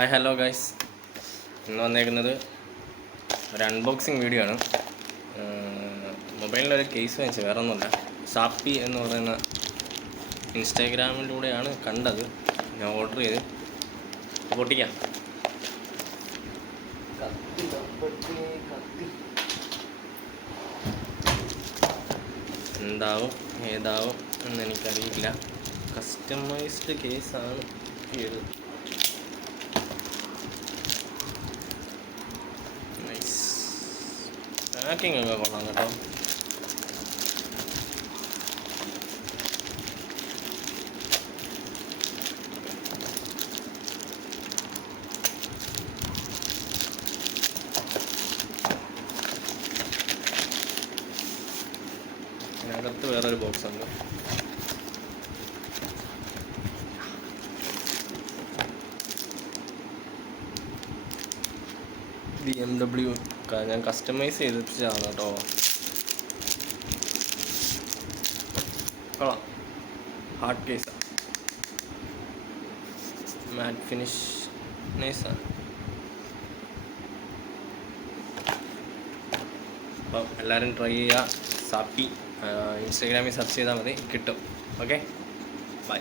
Hi hello guys, ഇന്ന് വന്നേക്കുന്നത് ഒരു അൺബോക്സിങ് വീഡിയോ ആണ്. മൊബൈലിലൊരു കേസ് വാങ്ങിച്ചത്, വേറെ ഒന്നുമില്ല. ഷാപ്പി എന്ന് പറയുന്ന ഇൻസ്റ്റാഗ്രാമിലൂടെയാണ് കണ്ടത്. ഞാൻ ഓർഡർ ചെയ്ത് പൊട്ടിക്കാം. എന്താവും ഏതാവും എന്നെനിക്കറിയില്ല. കസ്റ്റമൈസ്ഡ് കേസാണ് ഇത്. പാക്കിംഗ് ഒക്കെ കൊള്ളാം കേട്ടോ. അതിനകത്ത് വേറൊരു ബോക്സ് ഉണ്ട്. BMW ഞാൻ കസ്റ്റമൈസ് ചെയ്തിട്ടാണ് കേട്ടോ. കൊള്ളാം, ഹാർഡ് കേസാണ്, മാറ്റ് ഫിനിഷ്, നൈസാണ്. അപ്പം എല്ലാവരും ട്രൈ ചെയ്യുക. ഷാപ്പി ഇൻസ്റ്റാഗ്രാമിൽ സെർച്ച് ചെയ്താൽ മതി, കിട്ടും. Okay, by.